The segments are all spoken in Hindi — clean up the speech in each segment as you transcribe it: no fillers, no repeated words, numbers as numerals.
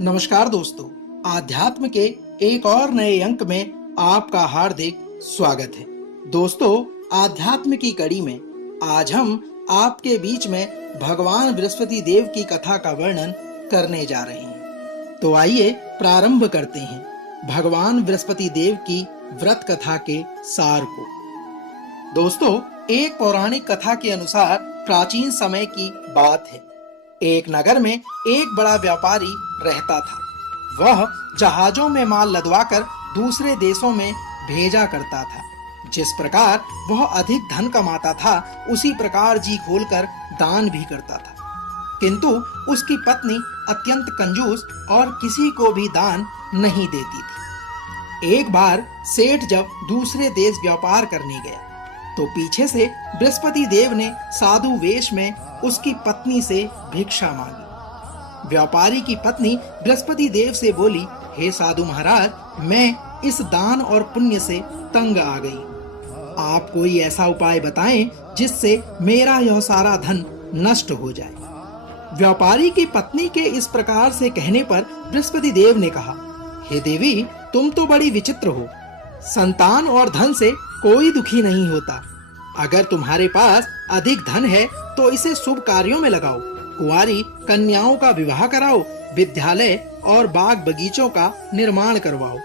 नमस्कार दोस्तों, आध्यात्म के एक और नए अंक में आपका हार्दिक स्वागत है। दोस्तों, आध्यात्म की कड़ी में आज हम आपके बीच में भगवान बृहस्पति देव की कथा का वर्णन करने जा रहे हैं। तो आइए प्रारंभ करते हैं भगवान बृहस्पति देव की व्रत कथा के सार को। दोस्तों, एक पौराणिक कथा के अनुसार प्राचीन समय की बात है। एक नगर में एक बड़ा व्यापारी रहता था। वह जहाजों में माल लदवाकर दूसरे देशों में भेजा करता था। जिस प्रकार वह अधिक धन कमाता था, उसी प्रकार जी खोलकर दान भी करता था। किंतु उसकी पत्नी अत्यंत कंजूस और किसी को भी दान नहीं देती थी। एक बार सेठ जब दूसरे देश व्यापार करने गया तो पीछे से बृहस्पति देव ने साधु वेश में उसकी पत्नी से भिक्षा मांगी। व्यापारी की पत्नी बृहस्पति देव से बोली, हे साधु महाराज, मैं इस दान और पुण्य से तंग आ गई। आप कोई ऐसा उपाय बताएं जिससे मेरा यह सारा धन नष्ट हो जाए। व्यापारी की पत्नी के इस प्रकार से कहने पर बृहस्पति देव ने कहा, हे देवी, तुम तो बड़ी विचित्र हो। संतान और धन से कोई दुखी नहीं होता। अगर तुम्हारे पास अधिक धन है तो इसे शुभ कार्यों में लगाओ। कुंवारी कन्याओं का विवाह कराओ, विद्यालय और बाग बगीचों का निर्माण करवाओ।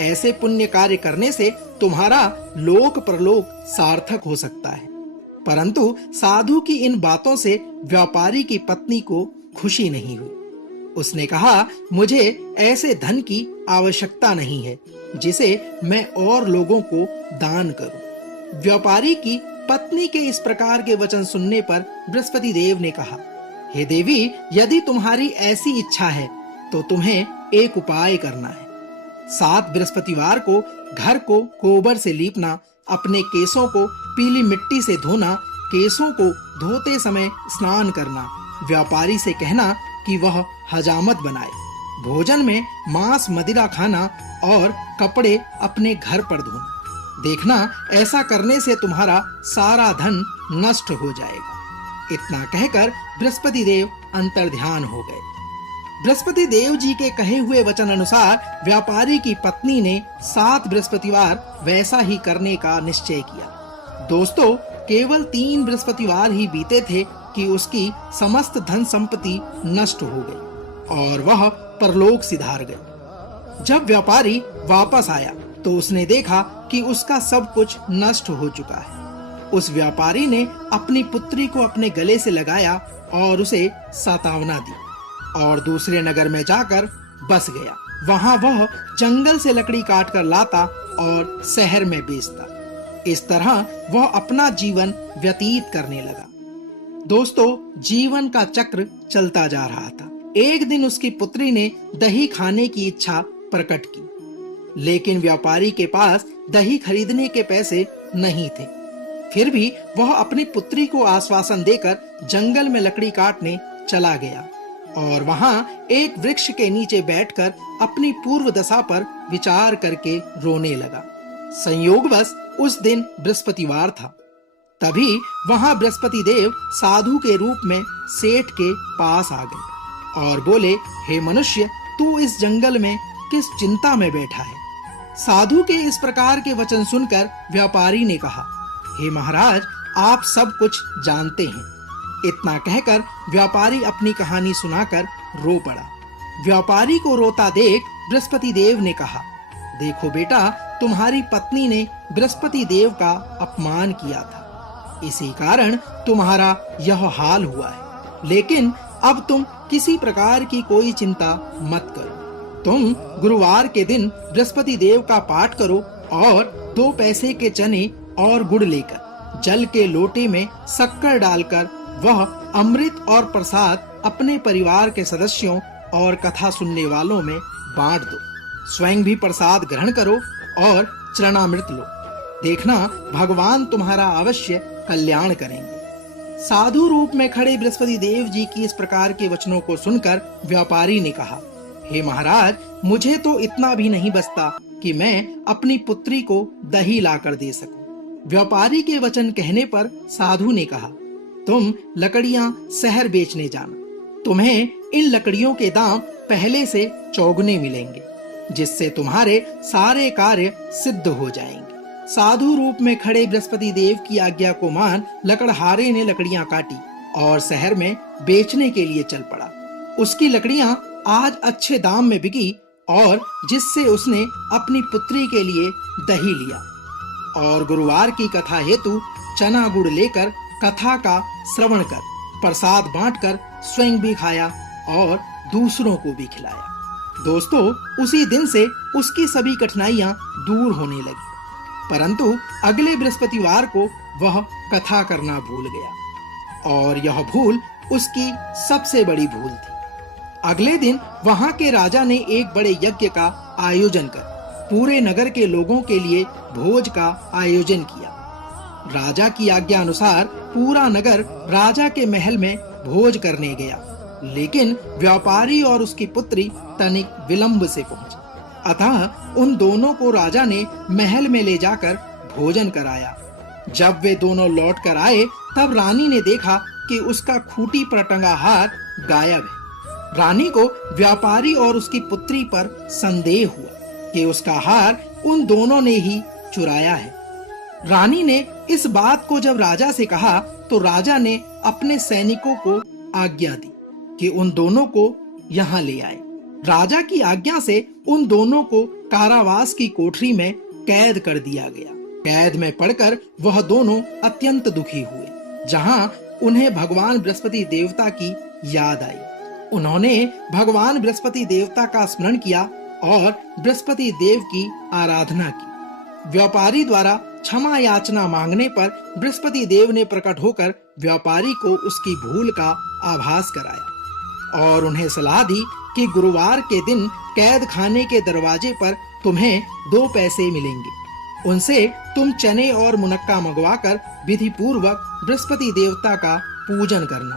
ऐसे पुण्य कार्य करने से तुम्हारा लोक परलोक सार्थक हो सकता है। परंतु साधु की इन बातों से व्यापारी की पत्नी को खुशी नहीं हुई। उसने कहा, मुझे ऐसे धन की आवश्यकता नहीं है जिसे मैं और लोगों को दान करूं। व्यापारी की पत्नी के इस प्रकार के वचन सुनने पर बृहस्पति देव ने कहा, हे देवी, यदि तुम्हारी ऐसी इच्छा है तो तुम्हें एक उपाय करना है। 7 बृहस्पतिवार को घर को गोबर से लीपना, अपने केसों को पीली मिट्टी से धोना, केसों को धोते समय स्नान करना, व्यापारी से कहना कि वह हजामत बनाए, भोजन में मांस मदिरा खाना और कपड़े अपने घर पर धोना। देखना, ऐसा करने से तुम्हारा सारा धन नष्ट हो जाएगा। इतना कहकर बृहस्पति देव अंतर्ध्यान हो गए। बृहस्पति देव जी के कहे हुए वचन अनुसार व्यापारी की पत्नी ने 7 बृहस्पतिवार वैसा ही करने का निश्चय किया। दोस्तों, केवल 3 बृहस्पतिवार ही बीते थे कि उसकी समस्त धन संपत्ति नष्ट हो गई और वह परलोक सिधार गई। जब व्यापारी वापस आया तो उसने देखा कि उसका सब कुछ नष्ट हो चुका है। उस व्यापारी ने अपनी पुत्री को अपने गले से लगाया और उसे सांत्वना दी और दूसरे नगर में जाकर बस गया। वहां वह जंगल से लकड़ी काट कर लाता और शहर में बेचता। इस तरह वह अपना जीवन व्यतीत करने लगा। दोस्तों, जीवन का चक्र चलता जा रहा था। एक दिन उसकी पुत्री ने दही खाने की इच्छा प्रकट की, लेकिन व्यापारी के पास दही खरीदने के पैसे नहीं थे। फिर भी वह अपनी पुत्री को आश्वासन देकर जंगल में लकड़ी काटने चला गया और वहां एक वृक्ष के नीचे बैठकर अपनी पूर्व दशा पर विचार करके रोने लगा। संयोगवश उस दिन बृहस्पतिवार था। तभी वहां बृहस्पति देव साधु के रूप में सेठ के पास आ गए और बोले, हे मनुष्य, तू इस जंगल में किस चिंता में बैठा है? साधु के इस प्रकार के वचन सुनकर व्यापारी ने कहा, हे महाराज, आप सब कुछ जानते हैं। इतना कहकर व्यापारी अपनी कहानी सुनाकर रो पड़ा। व्यापारी को रोता देख बृहस्पति देव ने कहा, देखो बेटा, तुम्हारी पत्नी ने बृहस्पति देव का अपमान किया था, इसी कारण तुम्हारा यह हाल हुआ है। लेकिन अब तुम किसी प्रकार की कोई चिंता मत करो। तुम गुरुवार के दिन बृहस्पति देव का पाठ करो और 2 पैसे के चने और गुड़ लेकर जल के लोटे में शक्कर डालकर वह अमृत और प्रसाद अपने परिवार के सदस्यों और कथा सुनने वालों में बांट दो। स्वयं भी प्रसाद ग्रहण करो और चरणामृत लो। देखना, भगवान तुम्हारा अवश्य कल्याण करेंगे। साधु रूप में खड़े बृहस्पति देव जी की इस प्रकार के वचनों को सुनकर व्यापारी ने कहा, हे महाराज, मुझे तो इतना भी नहीं बचता कि मैं अपनी पुत्री को दही लाकर दे सकूं। व्यापारी के वचन कहने पर साधु ने कहा, तुम लकड़ियां शहर बेचने जाना। तुम्हें इन लकड़ियों के दाम पहले से चौगुने मिलेंगे, जिससे तुम्हारे सारे कार्य सिद्ध हो जाएंगे। साधु रूप में खड़े बृहस्पति देव की आज्ञा को मान लकड़हारे ने लकड़ियां काटी और शहर में बेचने के लिए चल पड़ा। उसकी लकड़ियां आज अच्छे दाम में बिकी और जिससे उसने अपनी पुत्री के लिए दही लिया और गुरुवार की कथा हेतु चना गुड़ लेकर कथा का श्रवण कर प्रसाद बांटकर स्वयं भी खाया और दूसरों को भी खिलाया। दोस्तों, उसी दिन से उसकी सभी कठिनाइयां दूर होने लगी, परंतु अगले बृहस्पतिवार को वह कथा करना भूल गया और यह भूल उसकी सबसे बड़ी भूल थी। अगले दिन वहां के राजा ने एक बड़े यज्ञ का आयोजन कर पूरे नगर के लोगों के लिए भोज का आयोजन किया। राजा की आज्ञा अनुसार पूरा नगर राजा के महल में भोज करने गया, लेकिन व्यापारी और उसकी पुत्री तनिक विलंब से पहुंची। अतः उन दोनों को राजा ने महल में ले जाकर भोजन कराया। जब वे दोनों लौट कर आए तब रानी ने देखा कि उसका खूंटी पर टंगा हार गायब है। रानी को व्यापारी और उसकी पुत्री पर संदेह हुआ कि उसका हार उन दोनों ने ही चुराया है। रानी ने इस बात को जब राजा से कहा तो राजा ने अपने सैनिकों को आज्ञा दी कि उन दोनों को यहाँ ले आए। राजा की आज्ञा से उन दोनों को कारावास की कोठरी में कैद कर दिया गया। कैद में पड़कर वह दोनों अत्यंत दुखी हुए, जहाँ उन्हें भगवान बृहस्पति देवता की याद आई। उन्होंने भगवान बृहस्पति देवता का स्मरण किया और बृहस्पति देव की आराधना की। व्यापारी द्वारा क्षमा याचना मांगने पर बृहस्पति देव ने प्रकट होकर व्यापारी को उसकी भूल का आभास कराया और उन्हें सलाह दी कि गुरुवार के दिन कैद खाने के दरवाजे पर तुम्हें 2 पैसे मिलेंगे। उनसे तुम चने और मुनक्का मंगवाकर विधि पूर्वक बृहस्पति देवता का पूजन करना।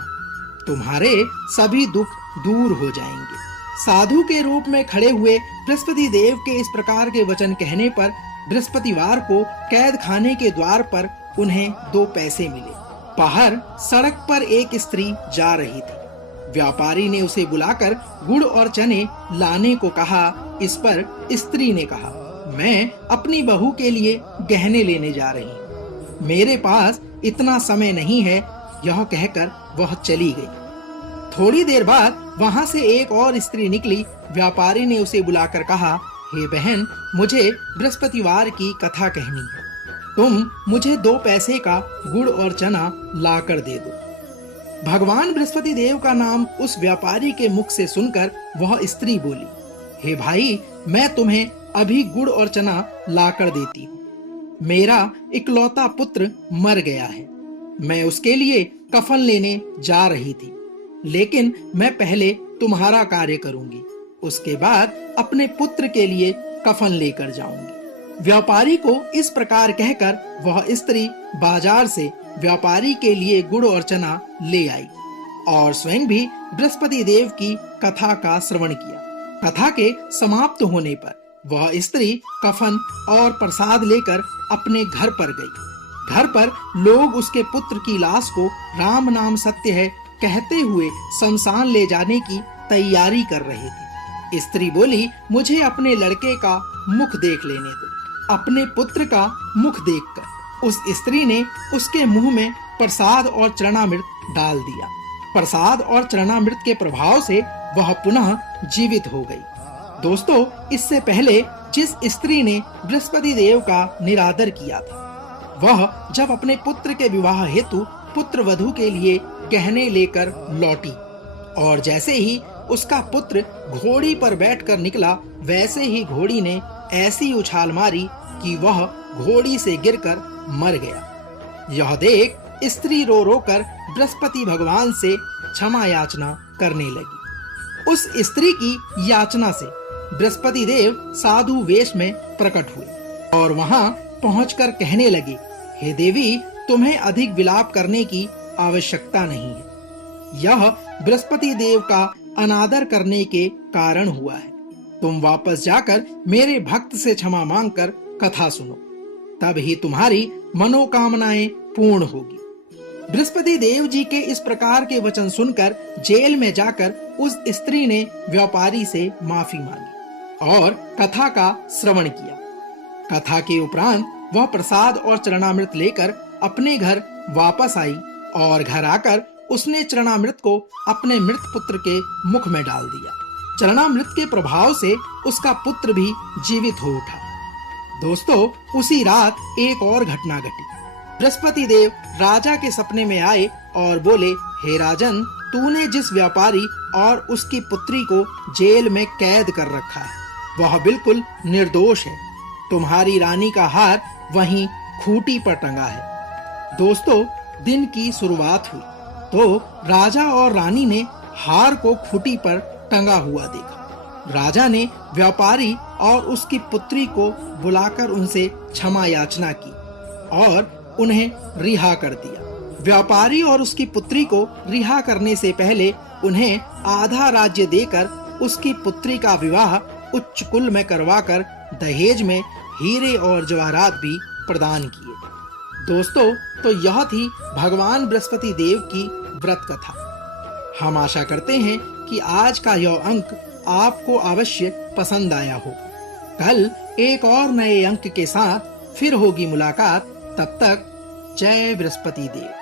तुम्हारे सभी दुख दूर हो जाएंगे। साधु के रूप में खड़े हुए बृहस्पति देव के इस प्रकार के वचन कहने पर बृहस्पतिवार को कैद खाने के द्वार पर उन्हें 2 पैसे मिले। बाहर सड़क पर एक स्त्री जा रही थी। व्यापारी ने उसे बुलाकर गुड़ और चने लाने को कहा। इस पर स्त्री ने कहा, मैं अपनी बहू के लिए गहने लेने जा रही हूँ, मेरे पास इतना समय नहीं है। यह कहकर वह चली गई। थोड़ी देर बाद वहां से एक और स्त्री निकली। व्यापारी ने उसे बुलाकर कहा, हे बहन, मुझे बृहस्पतिवार की कथा कहनी है, तुम मुझे 2 पैसे का गुड़ और चना लाकर दे दो। भगवान बृहस्पति देव का नाम उस व्यापारी के मुख से सुनकर वह स्त्री बोली, हे भाई, मैं तुम्हें अभी गुड़ और चना लाकर देती हूँ। मेरा इकलौता पुत्र मर गया है, मैं उसके लिए कफन लेने जा रही थी, लेकिन मैं पहले तुम्हारा कार्य करूंगी, उसके बाद अपने पुत्र के लिए कफन लेकर जाऊंगी। व्यापारी को इस प्रकार कहकर वह स्त्री बाजार से व्यापारी के लिए गुड़ और चना ले आई और स्वयं भी बृहस्पति देव की कथा का श्रवण किया। कथा के समाप्त होने पर वह स्त्री कफन और प्रसाद लेकर अपने घर पर गई। घर पर लोग उसके पुत्र की लाश को राम नाम सत्य है कहते हुए शमशान ले जाने की तैयारी कर रहे थे। स्त्री बोली, मुझे अपने लड़के का मुख देख लेने दो। अपने पुत्र का मुख देखकर उस स्त्री ने उसके मुंह में प्रसाद और चरणामृत डाल दिया। प्रसाद और चरणामृत के प्रभाव से वह पुनः जीवित हो गई। दोस्तों, इससे पहले जिस स्त्री ने बृहस्पति देव का निरादर किया था, वह जब अपने पुत्र के विवाह हेतु पुत्र वधू के लिए गहने लेकर लौटी और जैसे ही उसका पुत्र घोड़ी पर बैठकर निकला, वैसे ही घोड़ी ने ऐसी उछाल मारी कि वह घोड़ी से गिरकर मर गया। यह देख स्त्री रो रो कर बृहस्पति भगवान से क्षमा याचना करने लगी। उस स्त्री की याचना से बृहस्पति देव साधु वेश में प्रकट हुए और वहां पहुंचकर कहने लगे, हे देवी, तुम्हें अधिक विलाप करने की आवश्यकता नहीं है। यह बृहस्पति देव का अनादर करने के कारण हुआ है। तुम वापस जाकर मेरे भक्त से क्षमा मांगकर कथा सुनो, तब ही तुम्हारी मनोकामनाएं पूर्ण होगी। बृहस्पति देव जी के इस प्रकार के वचन सुनकर जेल में जाकर उस स्त्री ने व्यापारी से माफी मांगी और कथा का श्रवण किया। कथा के उपरांत वह प्रसाद और चरणामृत लेकर अपने घर वापस आई और घर आकर उसने चरणामृत को अपने मृत पुत्र के मुख में डाल दिया। चरणामृत के प्रभाव से उसका पुत्र भी जीवित हो उठा। दोस्तों, उसी रात एक और घटना घटी। बृहस्पति देव राजा के सपने में आए और बोले, हे राजन, तूने जिस व्यापारी और उसकी पुत्री को जेल में कैद कर रखा है वह बिल्कुल निर्दोष है। तुम्हारी रानी का हार वहीं खूंटी पर टंगा है। दोस्तों, दिन की शुरुआत हुई तो राजा और रानी ने हार को खूंटी पर टंगा हुआ देखा। राजा ने व्यापारी और उसकी पुत्री को बुलाकर उनसे क्षमा याचना की और उन्हें रिहा कर दिया। व्यापारी और उसकी पुत्री को रिहा करने से पहले उन्हें आधा राज्य देकर उसकी पुत्री का विवाह उच्च कुल में करवाकर दहेज में हीरे और जवाहरात भी प्रदान किए। दोस्तों, तो यह थी भगवान बृहस्पति देव की व्रत कथा। हम आशा करते हैं कि आज का यह अंक आपको अवश्य पसंद आया हो। कल एक और नए अंक के साथ फिर होगी मुलाकात। तब तक जय बृहस्पति देव।